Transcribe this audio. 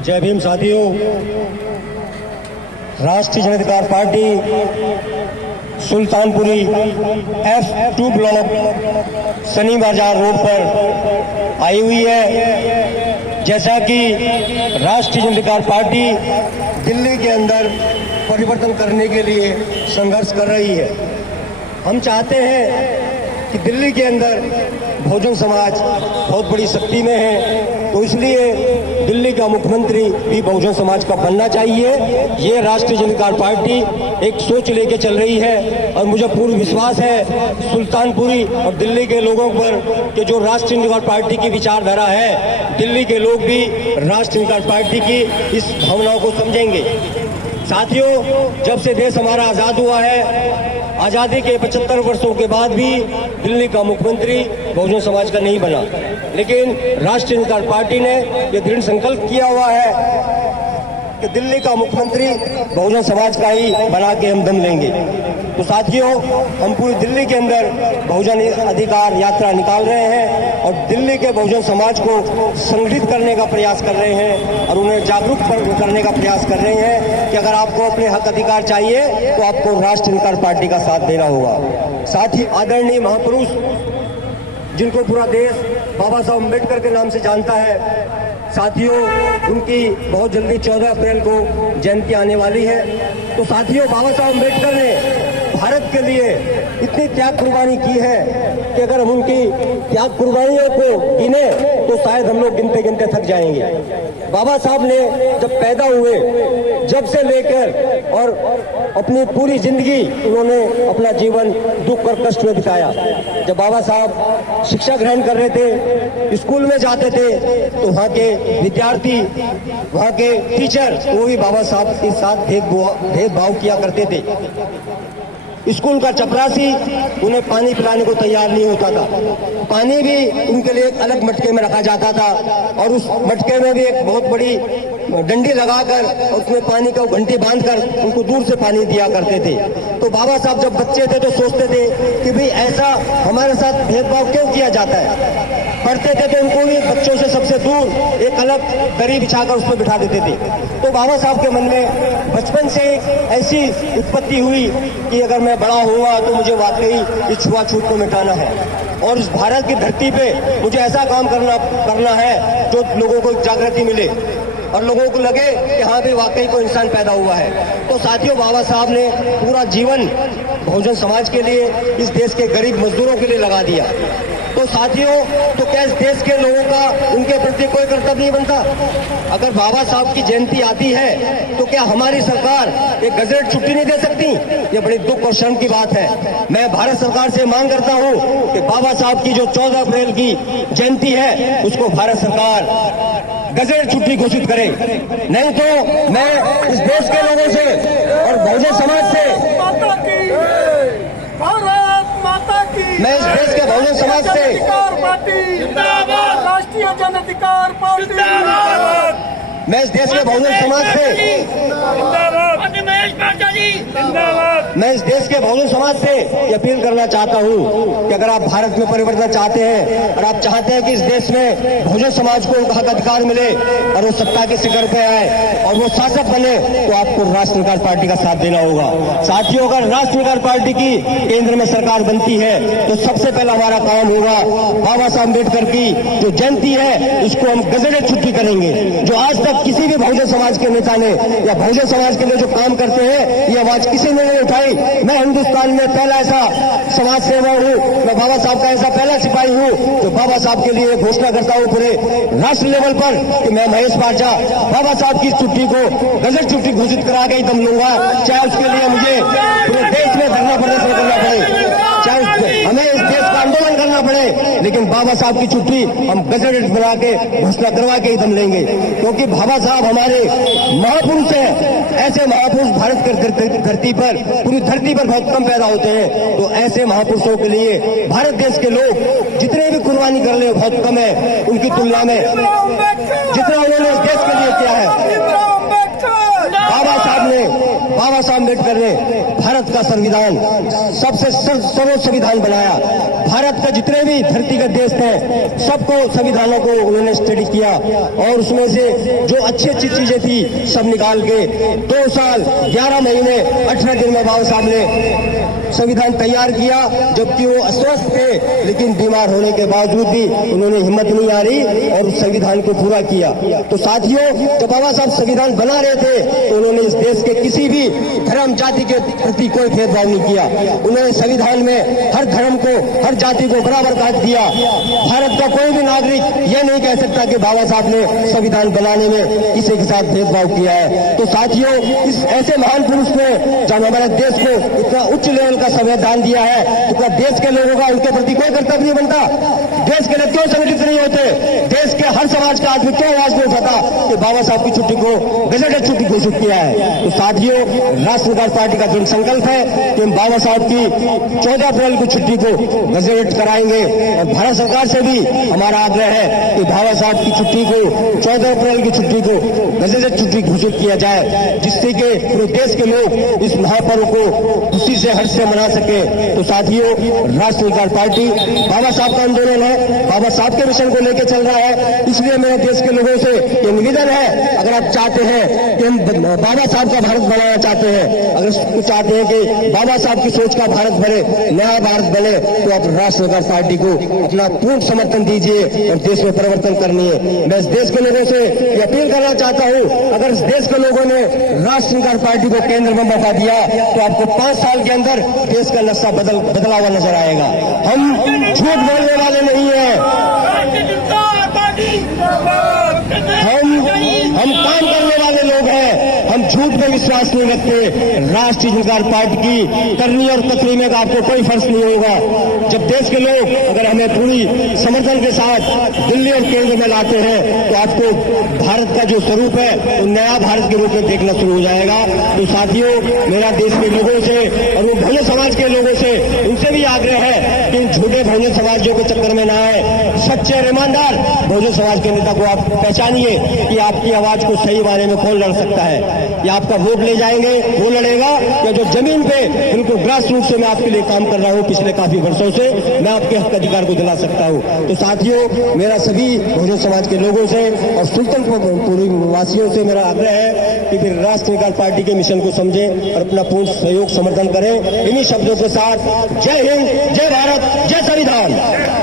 जय भीम साथियों। Rashtriya Jantadhikar party Sultanpuri F2 block Shani Bazaar road पर आई हुई है। जैसा कि राष्ट्रीय जनताधिकार पार्टी दिल्ली के अंदर परिवर्तन करने के लिए संघर्ष कर रही है। हम चाहते हैं कि दिल्ली के अंदर बहुजन समाज बहुत बड़ी शक्ति में है, तो इसलिए दिल्ली का मुख्यमंत्री भी बहुजन समाज का बनना चाहिए। ये राष्ट्रीय जनताधिकार पार्टी एक सोच लेके चल रही है और मुझे पूर्ण विश्वास है सुल्तानपुरी और दिल्ली के लोगों पर कि जो राष्ट्रीय जनताधिकार पार्टी की विचारधारा है, दिल्ली के लोग भी राष्ट्रीय जनताधिकार पार्टी की इस भावनाओं को समझेंगे। साथियों, जब से देश हमारा आज़ाद हुआ है, आज़ादी के 75 वर्षों के बाद भी दिल्ली का मुख्यमंत्री बहुजन समाज का नहीं बना, लेकिन राष्ट्रीय जनताधिकार पार्टी ने यह दृढ़ संकल्प किया हुआ है कि दिल्ली का मुख्यमंत्री बहुजन समाज का ही बना के हम दम लेंगे। तो साथियों, हम पूरी दिल्ली के अंदर बहुजन अधिकार यात्रा निकाल रहे हैं और दिल्ली के बहुजन समाज को संगठित करने का प्रयास कर रहे हैं और उन्हें जागरूक करने का प्रयास कर रहे हैं कि अगर आपको अपने हक अधिकार चाहिए तो आपको राष्ट्रीय जनताधिकार पार्टी का साथ देना होगा। साथ ही आदरणीय महापुरुष जिनको पूरा देश बाबा साहब अम्बेडकर के नाम से जानता है, साथियों, उनकी बहुत जल्दी 14 अप्रैल को जयंती आने वाली है। तो साथियों, बाबा साहब अम्बेडकर ने भारत के लिए इतनी त्याग कुर्बानी की है कि अगर हम उनकी त्याग कुर्बानियों को गिने तो शायद हम लोग गिनते गिनते थक जाएंगे। बाबा साहब ने जब पैदा हुए, जब से लेकर और अपनी पूरी जिंदगी उन्होंने अपना जीवन दुख और कष्ट में बिताया। जब बाबा साहब शिक्षा ग्रहण कर रहे थे, स्कूल में जाते थे, तो वहाँ के विद्यार्थी, वहाँ के टीचर, वो भी बाबा साहब के साथ भेदभाव किया करते थे। स्कूल का चपरासी उन्हें पानी पिलाने को तैयार नहीं होता था। पानी भी उनके लिए एक अलग मटके में रखा जाता था और उस मटके में भी एक बहुत बड़ी डंडी लगाकर उसमें पानी का घंटी बांधकर उनको दूर से पानी दिया करते थे। तो बाबा साहब जब बच्चे थे तो सोचते थे कि भाई ऐसा हमारे साथ भेदभाव क्यों किया जाता है। पढ़ते थे तो उनको भी बच्चों से सबसे दूर एक अलग दरी बिछाकर उस पर बिठा देते थे। तो बाबा साहब के मन में बचपन से ऐसी उत्पत्ति हुई कि अगर मैं बड़ा हुआ तो मुझे वाकई इस छुआछूत को मिटाना है और इस भारत की धरती पे मुझे ऐसा काम करना है जो लोगों को जागृति मिले और लोगों को लगे कि हाँ भी वाकई कोई इंसान पैदा हुआ है। तो साथियों, बाबा साहब ने पूरा जीवन बहुजन समाज के लिए, इस देश के गरीब मजदूरों के लिए लगा दिया। तो साथियों, तो क्या इस देश के लोगों का उनके प्रति कोई कर्तव्य नहीं बनता? अगर बाबा साहब की जयंती आती है तो क्या हमारी सरकार एक गजट छुट्टी नहीं दे सकती? ये बड़ी दुख और शर्म की बात है। मैं भारत सरकार से मांग करता हूँ कि बाबा साहब की जो 14 अप्रैल की जयंती है उसको भारत सरकार गजट छुट्टी घोषित करे, नहीं तो मैं इस देश के लोगों से और बहुजन समाज से, मैं इस देश के बहुजन समाज से, राष्ट्रीय जनताधिकार पार्टी, मैं इस देश के बहुजन समाज से, मैं इस देश के बहुजन समाज से ये अपील करना चाहता हूँ कि अगर आप भारत में परिवर्तन चाहते हैं और आप चाहते हैं कि इस देश में बहुजन समाज को उनका हक अधिकार मिले और वो सत्ता के शिखर पे आए और वो शासक बने, तो आपको राष्ट्रीय जनताधिकार पार्टी का साथ देना होगा। साथियों, अगर राष्ट्रीय जनताधिकार पार्टी की केंद्र में सरकार बनती है तो सबसे पहला हमारा काम होगा बाबा साहब अम्बेडकर की जो जयंती है उसको हम गजट छुट्टी करेंगे। जो आज तक किसी भी बहुजन समाज के नेता ने या बहुजन समाज के लिए जो काम करते हैं ये आवाज किसी ने नहीं उठाई। मैं हिंदुस्तान में पहला ऐसा समाज सेवा हूँ, मैं बाबा साहब का ऐसा पहला सिपाही हूँ जो बाबा साहब के लिए घोषणा करता हूँ पूरे राष्ट्र लेवल पर कि मैं महेश पाठा बाबा साहब की छुट्टी को गजट छुट्टी घोषित करा के ही दम लूंगा, चाहे उसके लिए मुझे पूरे देश में धरना प्रदर्शन करना पड़े, चाहे हमें इस देश का आंदोलन करना पड़े, लेकिन बाबा साहब की छुट्टी हम गजट बना के घोषणा करवा के ही दम लेंगे। क्योंकि बाबा साहब हमारे महापुरुष हैं। ऐसे महापुरुष भारत की धरती पर, पूरी धरती पर बहुत कम पैदा होते हैं। तो ऐसे महापुरुषों के लिए भारत देश के लोग जितने भी कुर्बानी कर ले बहुत कम है उनकी तुलना में जितना उन्होंने इस देश के लिए किया है। बाबा साहब अम्बेडकर ने भारत का संविधान सबसे सर्वोच्च संविधान बनाया। भारत का जितने भी धरती का देश थे सबको संविधानों को उन्होंने स्टडी किया और उसमें से जो अच्छी अच्छी चीजें थी सब निकाल के 2 साल 11 महीने 18 दिन में बाबा साहब ने संविधान तैयार किया। जबकि वो अस्वस्थ थे लेकिन बीमार होने के बावजूद भी उन्होंने हिम्मत नहीं हारी और उस संविधान को पूरा किया। तो साथियों, जब बाबा साहब संविधान बना रहे थे तो उन्होंने इस देश के किसी भी धर्म जाति के प्रति कोई भेदभाव नहीं किया। उन्होंने संविधान में हर धर्म को हर जाति को बराबर काट दिया। भारत का कोई भी नागरिक यह नहीं कह सकता कि बाबा साहब ने संविधान बनाने में किसी के साथ भेदभाव किया है। तो साथियों, इस ऐसे महान पुरुष ने जब हमारे देश को इतना उच्च लेवल का संविधान दिया है तो क्या देश के लोगों का उनके प्रति कोई कर्तव्य नहीं बनता? देश के लोग क्यों संगठित नहीं होते? देश के हर समाज का आदमी क्यों आवाज नहीं उठाता कि बाबा साहब की छुट्टी को गजटेड छुट्टी घोषित किया है? तो साथियों, राष्ट्रीय विकास पार्टी का दृढ़ संकल्प है कि हम बाबा साहब की 14 अप्रैल की छुट्टी को गजटेड कराएंगे और भारत सरकार से भी हमारा आग्रह है कि बाबा साहब की छुट्टी को 14 अप्रैल की छुट्टी को गजटेड छुट्टी घोषित किया जाए, जिससे कि पूरे देश के लोग इस महापर्व को खुशी से हर्ष से मना सके। तो साथियों, राष्ट्रीय विकास पार्टी बाबा साहब का आंदोलन है, बाबा साहब के मिशन को लेकर चल रहा है। इसलिए मेरे देश के लोगों से ये निवेदन है, अगर आप चाहते हैं कि हम बाबा साहब का भारत बनाना चाहते हैं, अगर चाहते हैं कि बाबा साहब की सोच का भारत बने, नया भारत बने, तो आप राष्ट्रीय विकास पार्टी को अपना पूर्ण समर्थन दीजिए और देश में परिवर्तन करनी है। मैं इस देश के लोगों से ये अपील करना चाहता हूं, अगर इस देश के लोगों ने राष्ट्रीय विकास पार्टी को केंद्र में मौका दिया तो आपको 5 साल के अंदर देश का नक्शा बदला हुआ नजर आएगा। हम झूठ बोलने वाले नहीं हैं, हम काम करने वाले लोग हैं, हम झूठ में विश्वास नहीं रखते। राष्ट्रीय जनता पार्टी की करनी और कतरी में आपको कोई फर्क नहीं होगा। जब देश के लोग अगर हमें पूरी समर्थन के साथ दिल्ली और केंद्र में लाते हैं तो आपको भारत का जो स्वरूप है वो नया भारत के रूप में देखना शुरू हो जाएगा। तो साथियों, मेरा देश के लोगों से और वो भोले समाज के लोगों से उनसे भी आग्रह है कि इन झूठे बहुजन समाजों के चक्कर में ना आए। सच्चे और ईमानदार बहुजन समाज के नेता को आप पहचानिए कि आपकी आवाज को सही मायने में कौन लड़ सकता है। या आपका वोट ले जाएंगे वो लड़ेगा, या जो जमीन पे बिल्कुल ग्रास रूट से मैं आपके लिए काम कर रहा हूं पिछले काफी वर्षों से, मैं आपके हक अधिकार को दिला सकता हूं। तो साथियों, मेरा सभी बहुजन समाज के लोगों से और सुल्तानपुर वासियों से मेरा आग्रह है कि फिर राष्ट्रीय विकास पार्टी के मिशन को समझें और अपना पूर्ण सहयोग समर्थन करें। इन्हीं शब्दों के साथ जय हिंद, जय भारत, जय संविधान।